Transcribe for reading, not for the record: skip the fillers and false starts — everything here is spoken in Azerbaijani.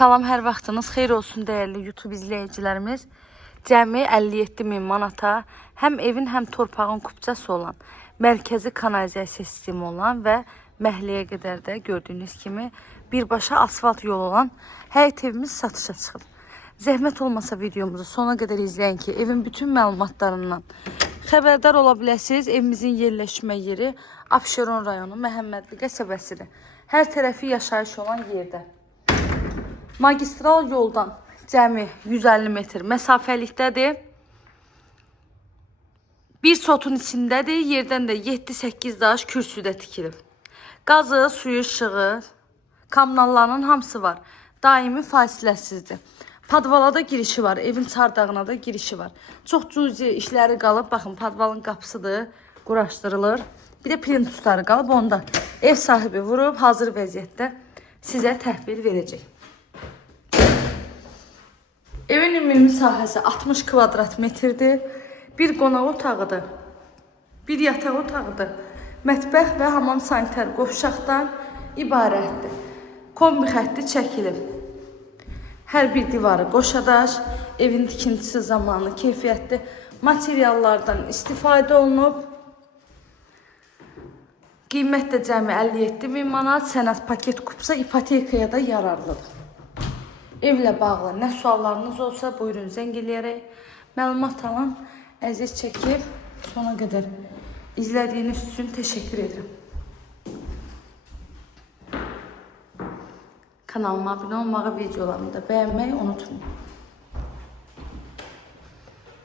Salam, hər vaxtınız xeyir olsun dəyərli YouTube izləyicilərimiz. Cəmi 57.000 manata həm evin, həm torpağın kupçası olan, mərkəzi kanalizasiya sistemi olan və məhəlləyə qədər də gördüyünüz kimi birbaşa asfalt yolu olan həyət evimiz satışa çıxıb. Zəhmət olmasa videomuzu sona qədər izləyin ki, evin bütün məlumatlarından xəbərdar ola biləsiniz. Evimizin yerləşmə yeri Abşeron rayonu Məhəmmədli qəsəbəsidir. Hər tərəfi yaşayış olan yerdə. Magistral yoldan cəmi 150 metr məsafəlikdədir. Bir sotun içindədir. Yerdən də 7-8 daş kürsüdə tikilib. Qazı, suyu, işığı, kommunallarının hamısı var. Daimi fasiləsizdir. Padvalada girişi var. Evin çardağına da girişi var. Çox cüzi işləri qalıb. Baxın, padvalın qapısıdır. Quraşdırılır. Bir də printusları qalıb. Onda ev sahibi vurub hazır vəziyyətdə sizə təhvil verəcək. Evin ümumi sahəsi 60 kvadrat metrdir. Bir qonaq otağıdır. Bir yataq otağıdır. Mətbəx və hamam sanitar qovşaqdan ibarətdir. Kombi xətti çəkilib. Hər bir divarı qoşadaş. Evin tikintisi zamanı keyfiyyətli materiallardan istifadə olunub. Qiymət də cəmi 57.000 manat. Sənəd paket kupsa ipotekaya da yararlıdır. Evlə bağlı nə suallarınız olsa buyurun zəng eləyərək məlumat alın. Əziz çəkib sona qədər izlədiyiniz üçün təşəkkür edirəm. Kanalıma abunə olmağı, videolarımı da bəyənməyi unutmayın.